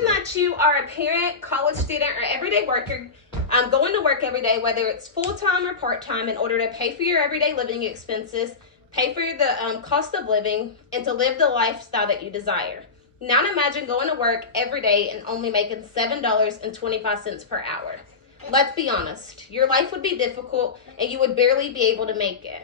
Imagine that you are a parent, college student, or everyday worker going to work every day, whether it's full-time or part-time, in order to pay for your everyday living expenses, pay for the cost of living, and to live the lifestyle that you desire. Now imagine going to work every day and only making $7.25 per hour. Let's be honest, your life would be difficult and you would barely be able to make it,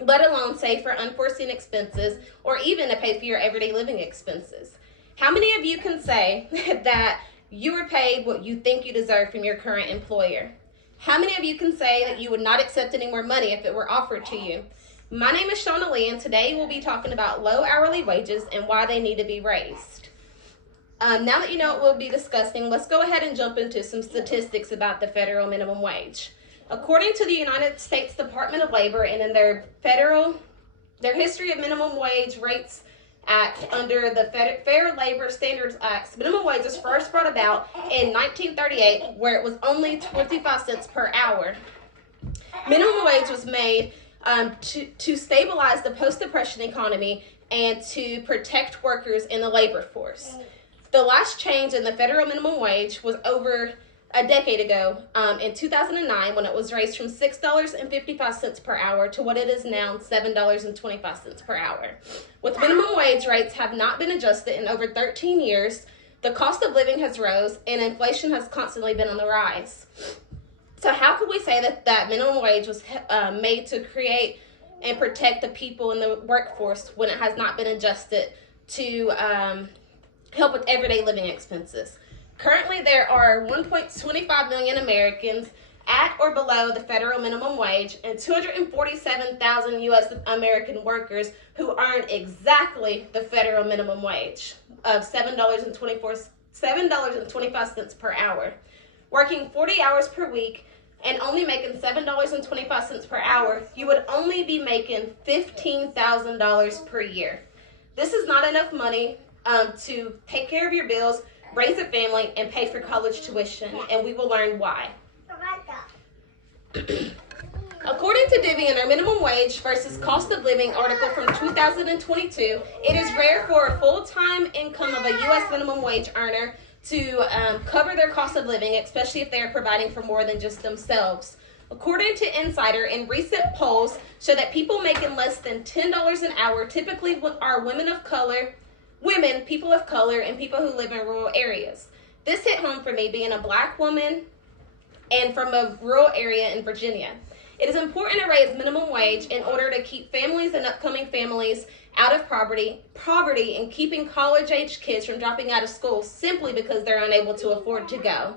let alone save for unforeseen expenses or even to pay for your everyday living expenses. How many of you can say that you were paid what you think you deserve from your current employer? How many of you can say that you would not accept any more money if it were offered to you? My name is Shauna Lee, and today we'll be talking about low hourly wages and why they need to be raised. Now that you know what we'll be discussing, let's go ahead and jump into some statistics about the federal minimum wage. According to the United States Department of Labor, and in their history of minimum wage rates Act under the Fair Labor Standards Act, minimum wage was first brought about in 1938, where it was only 25 cents per hour. Minimum wage was made to stabilize the post-depression economy and to protect workers in the labor force. The last change in the federal minimum wage was over a decade ago, in 2009, when it was raised from $6.55 per hour to what it is now, $7.25 per hour. With minimum wage rates have not been adjusted in over 13 years, the cost of living has rose and inflation has constantly been on the rise. So how could we say that minimum wage was made to create and protect the people in the workforce when it has not been adjusted to help with everyday living expenses? Currently, there are 1.25 million Americans at or below the federal minimum wage and 247,000 U.S. American workers who earn exactly the federal minimum wage of $7.25 per hour. Working 40 hours per week and only making $7.25 per hour, you would only be making $15,000 per year. This is not enough money to take care of your bills, raise a family, and pay for college tuition, and we will learn why. According to Divvy, in our minimum wage versus cost of living article from 2022, it is rare for a full-time income of a U.S. minimum wage earner to cover their cost of living, especially if they are providing for more than just themselves. According to Insider, in recent polls show that people making less than $10 an hour typically are women, people of color, and people who live in rural areas. This hit home for me, being a Black woman and from a rural area in Virginia. It is important to raise minimum wage in order to keep families and upcoming families out of poverty and keeping college-age kids from dropping out of school simply because they're unable to afford to go.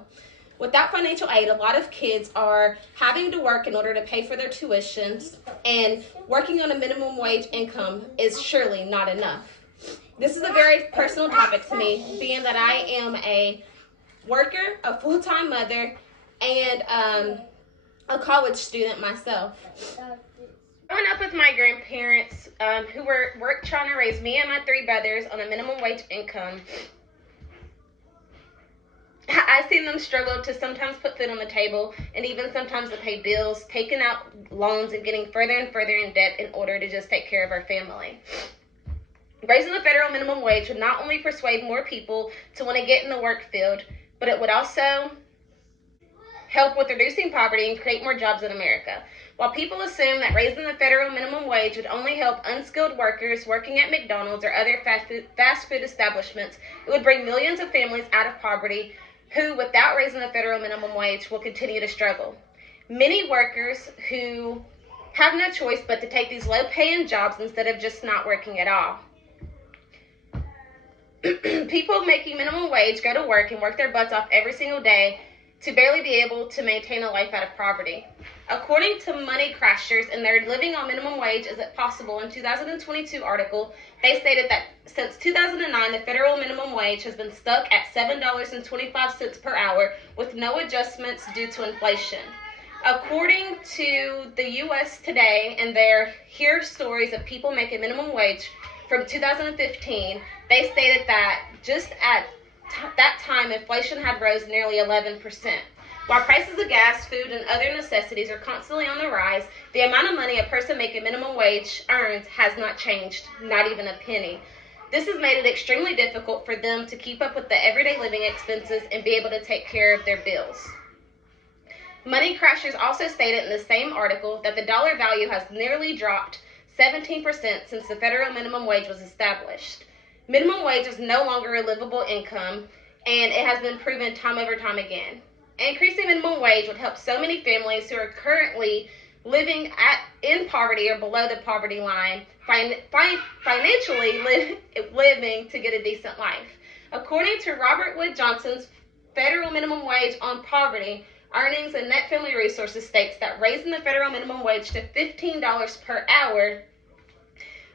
Without financial aid, a lot of kids are having to work in order to pay for their tuitions, and working on a minimum wage income is surely not enough. This is a very personal topic to me, being that I am a worker, a full-time mother, and a college student myself. Growing up with my grandparents who were trying to raise me and my 3 brothers on a minimum wage income, I've seen them struggle to sometimes put food on the table and even sometimes to pay bills, taking out loans and getting further and further in debt in order to just take care of our family. Raising the federal minimum wage would not only persuade more people to want to get in the work field, but it would also help with reducing poverty and create more jobs in America. While people assume that raising the federal minimum wage would only help unskilled workers working at McDonald's or other fast food establishments, it would bring millions of families out of poverty who, without raising the federal minimum wage, will continue to struggle. Many workers who have no choice but to take these low-paying jobs instead of just not working at all. People making minimum wage go to work and work their butts off every single day to barely be able to maintain a life out of poverty. According to Money Crashers in their Living on Minimum Wage Is It Possible in 2022 article, they stated that since 2009, the federal minimum wage has been stuck at $7.25 per hour with no adjustments due to inflation. According to the U.S. Today and their Hear Stories of People Making Minimum Wage from 2015, they stated that just at that time, inflation had rose nearly 11%. While prices of gas, food, and other necessities are constantly on the rise, the amount of money a person making minimum wage earns has not changed, not even a penny. This has made it extremely difficult for them to keep up with the everyday living expenses and be able to take care of their bills. Money Crashers also stated in the same article that the dollar value has nearly dropped 17% since the federal minimum wage was established. Minimum wage is no longer a livable income, and it has been proven time over time again. Increasing minimum wage would help so many families who are currently living in poverty or below the poverty line financially living to get a decent life. According to Robert Wood Johnson's Federal Minimum Wage on Poverty, Earnings and Net Family Resources states that raising the federal minimum wage to $15 per hour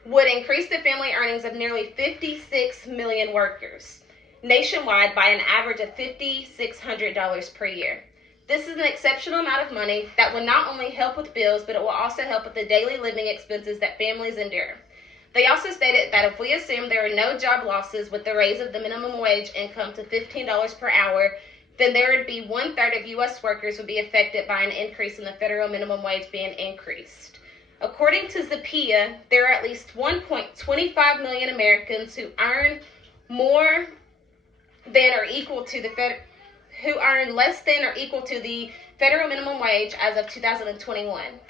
would increase the family earnings of nearly 56 million workers nationwide by an average of $5,600 per year. This is an exceptional amount of money that will not only help with bills, but it will also help with the daily living expenses that families endure. They also stated that if we assume there are no job losses with the raise of the minimum wage income to $15 per hour, then there would be 1/3 of U.S. workers would be affected by an increase in the federal minimum wage being increased. According to Zappia, there are at least 1.25 million Americans who earn more than or equal to who earn less than or equal to the federal minimum wage as of 2021.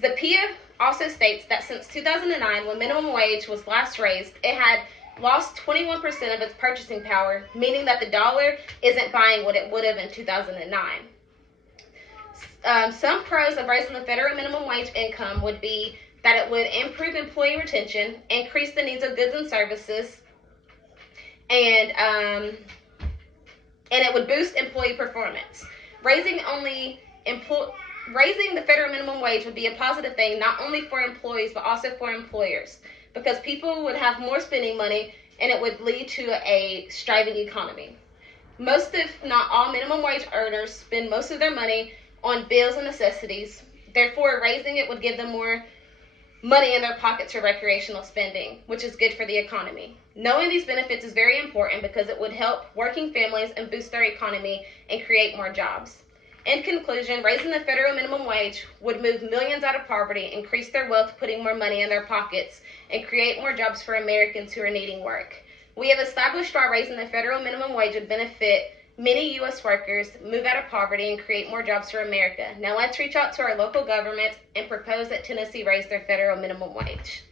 Zappia also states that since 2009, when minimum wage was last raised, it had lost 21% of its purchasing power, meaning that the dollar isn't buying what it would have in 2009. Some pros of raising the federal minimum wage income would be that it would improve employee retention, increase the needs of goods and services, and it would boost employee performance. Raising the federal minimum wage would be a positive thing, not only for employees, but also for employers, because people would have more spending money, and it would lead to a striving economy. Most, if not all, minimum wage earners spend most of their money on bills and necessities. Therefore, raising it would give them more money in their pockets for recreational spending, which is good for the economy. Knowing these benefits is very important because it would help working families and boost their economy and create more jobs. In conclusion, raising the federal minimum wage would move millions out of poverty, increase their wealth, putting more money in their pockets, and create more jobs for Americans who are needing work. We have established why raising the federal minimum wage would benefit many U.S. workers, move out of poverty, and create more jobs for America. Now let's reach out to our local governments and propose that Tennessee raise their federal minimum wage.